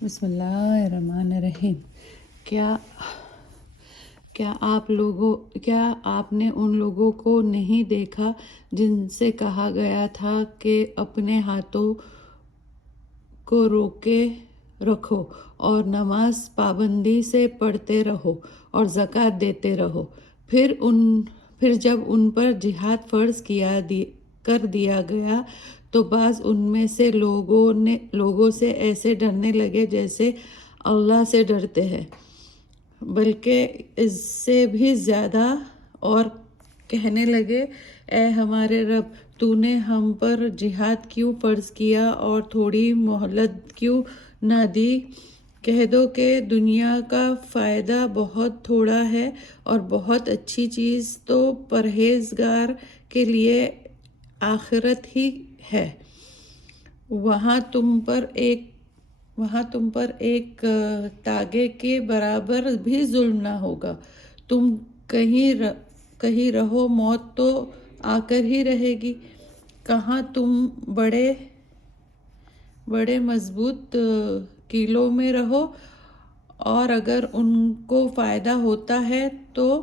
بسم اللہ الرحمن الرحیم۔ کیا آپ نے ان لوگوں کو نہیں دیکھا جن سے کہا گیا تھا کہ اپنے ہاتھوں کو روکے رکھو اور نماز پابندی سے پڑھتے رہو اور زکوٰۃ دیتے رہو، پھر جب ان پر جہاد فرض کر دیا گیا تو بعض ان میں سے لوگوں سے ایسے ڈرنے لگے جیسے اللہ سے ڈرتے ہیں، بلکہ اس سے بھی زیادہ، اور کہنے لگے اے ہمارے رب، تو نے ہم پر جہاد کیوں فرض کیا اور تھوڑی مہلت کیوں نہ دی؟ کہہ دو کہ دنیا کا فائدہ بہت تھوڑا ہے اور بہت اچھی چیز تو پرہیزگار کے لیے آخرت ہی ہے۔ وہاں تم پر ایک تاگے کے برابر بھی ظلم نہ ہوگا۔ تم کہیں رہو، موت تو آ کر ہی رہے گی۔ کہاں تم بڑے مضبوط قلعوں میں رہو، اور اگر ان کو فائدہ ہوتا ہے تو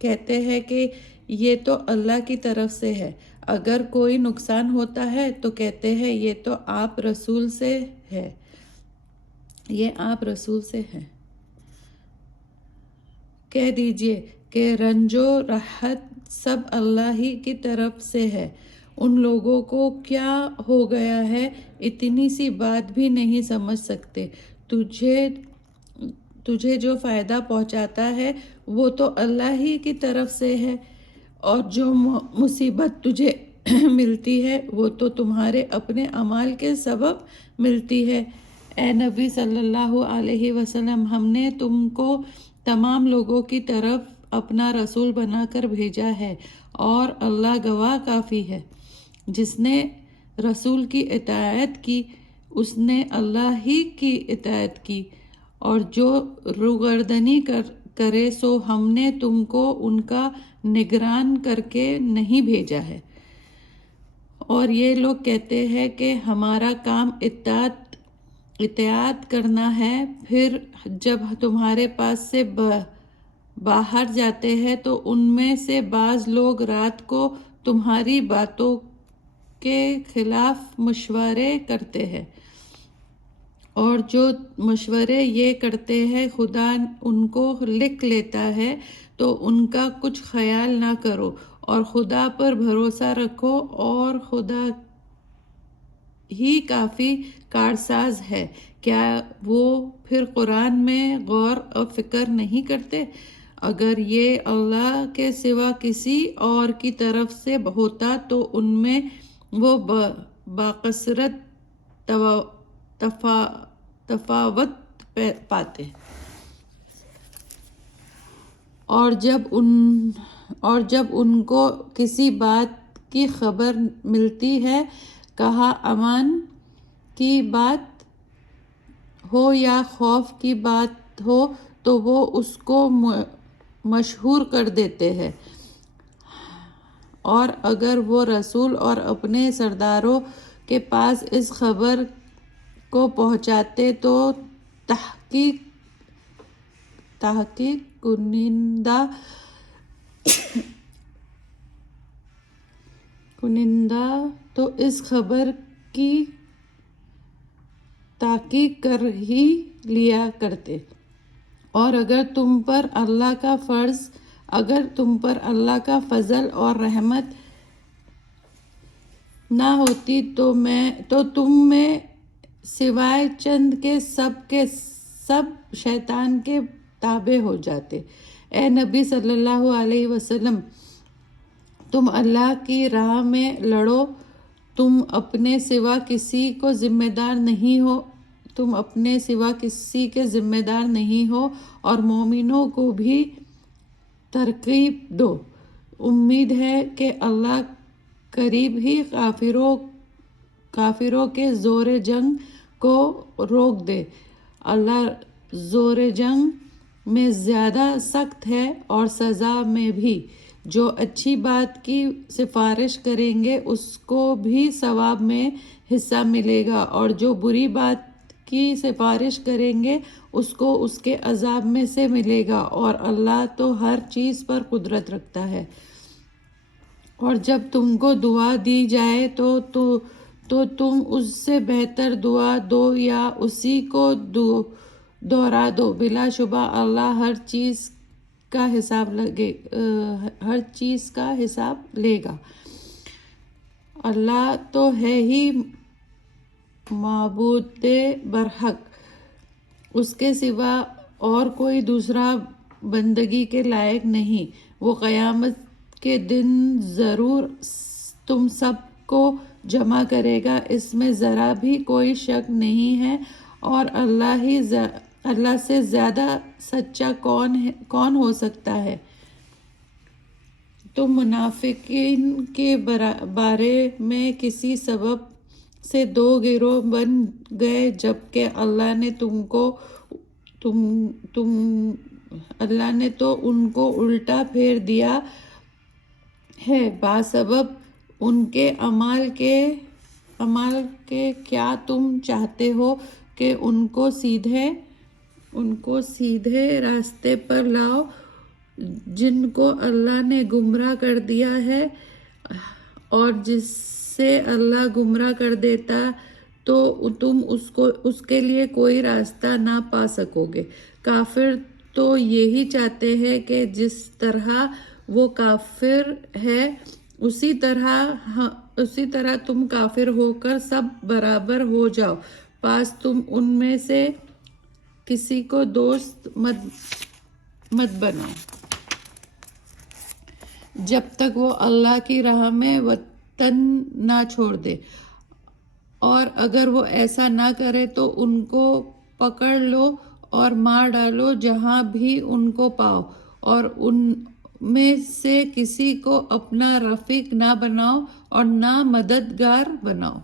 کہتے ہیں کہ یہ تو اللہ کی طرف سے ہے، اگر کوئی نقصان ہوتا ہے تو کہتے ہیں یہ آپ رسول سے ہے۔ کہہ دیجئے کہ رنج و راحت سب اللہ ہی کی طرف سے ہے۔ ان لوگوں کو کیا ہو گیا ہے، اتنی سی بات بھی نہیں سمجھ سکتے؟ تجھے جو فائدہ پہنچاتا ہے وہ تو اللہ ہی کی طرف سے ہے، اور جو مصیبت تجھے ملتی ہے وہ تو تمہارے اپنے اعمال کے سبب ملتی ہے۔ اے نبی صلی اللہ علیہ وسلم، ہم نے تم کو تمام لوگوں کی طرف اپنا رسول بنا کر بھیجا ہے، اور اللہ گواہ کافی ہے۔ جس نے رسول کی اطاعت کی اس نے اللہ ہی کی اطاعت کی، اور جو روگردانی کرے سو ہم نے تم کو ان کا نگران کر کے نہیں بھیجا ہے۔ اور یہ لوگ کہتے ہیں کہ ہمارا کام اطاعت کرنا ہے، پھر جب تمہارے پاس سے باہر جاتے ہیں تو ان میں سے بعض لوگ رات کو تمہاری باتوں کے خلاف مشورے کرتے ہیں، اور جو مشورے یہ کرتے ہیں خدا ان کو لکھ لیتا ہے، تو ان کا کچھ خیال نہ کرو اور خدا پر بھروسہ رکھو، اور خدا ہی کافی کارساز ہے۔ کیا وہ پھر قرآن میں غور و فکر نہیں کرتے؟ اگر یہ اللہ کے سوا کسی اور کی طرف سے ہوتا تو ان میں وہ باکثرت تفاوت پاتے، اور جب ان کو کسی بات کی خبر ملتی ہے، کہا امان کی بات ہو یا خوف کی بات ہو، تو وہ اس کو مشہور کر دیتے ہیں، اور اگر وہ رسول اور اپنے سرداروں کے پاس اس خبر کو پہنچاتے تو تحقیق کنندہ تو اس خبر کی تحقیق کر ہی لیا کرتے، اور اگر تم پر اللہ کا فضل اور رحمت نہ ہوتی تو تم میں سوائے چند کے سب شیطان کے تابع ہو جاتے۔ اے نبی صلی اللہ علیہ وسلم، تم اللہ کی راہ میں لڑو، تم اپنے سوا کسی کے ذمہ دار نہیں ہو، اور مومنوں کو بھی ترغیب دو۔ امید ہے کہ اللہ قریب ہی کافروں کے زور جنگ کو روک دے۔ اللہ زور جنگ میں زیادہ سخت ہے اور سزا میں بھی۔ جو اچھی بات کی سفارش کریں گے اس کو بھی ثواب میں حصہ ملے گا، اور جو بری بات کی سفارش کریں گے اس کو اس کے عذاب میں سے ملے گا، اور اللہ تو ہر چیز پر قدرت رکھتا ہے۔ اور جب تم کو دعا دی جائے تو تم اس سے بہتر دعا دو یا اسی کو دوہرا دو، بلا شبہ اللہ ہر چیز کا حساب لے گا۔ اللہ تو ہے ہی معبود برحق، اس کے سوا اور کوئی دوسرا بندگی کے لائق نہیں۔ وہ قیامت کے دن ضرور تم سب کو جمع کرے گا، اس میں ذرا بھی کوئی شک نہیں ہے، اور اللہ سے زیادہ سچا کون ہو سکتا ہے۔ تم منافقین کے بارے میں کسی سبب سے دو گروہ بن گئے، جبکہ اللہ نے تو ان کو الٹا پھیر دیا ہے بسبب ان کے اعمال کے۔ کیا تم چاہتے ہو کہ ان کو سیدھے راستے پر لاؤ؟ جن کو اللہ نے گمراہ کر دیا ہے، اور جس سے اللہ گمراہ کر دیتا تو تم اس کے لیے کوئی راستہ نہ پا سکو گے۔ کافر تو یہی چاہتے ہیں کہ جس طرح وہ کافر ہے اسی طرح تم کافر ہو کر سب برابر ہو جاؤ، پس تم ان میں سے کسی کو دوست مت بناؤ جب تک وہ اللہ کی راہ میں وطن نہ چھوڑ دے، اور اگر وہ ایسا نہ کرے تو ان کو پکڑ لو اور مار ڈالو جہاں بھی ان کو پاؤ، اور ان میں سے کسی کو اپنا رفیق نہ بناؤ اور نہ مددگار بناؤ۔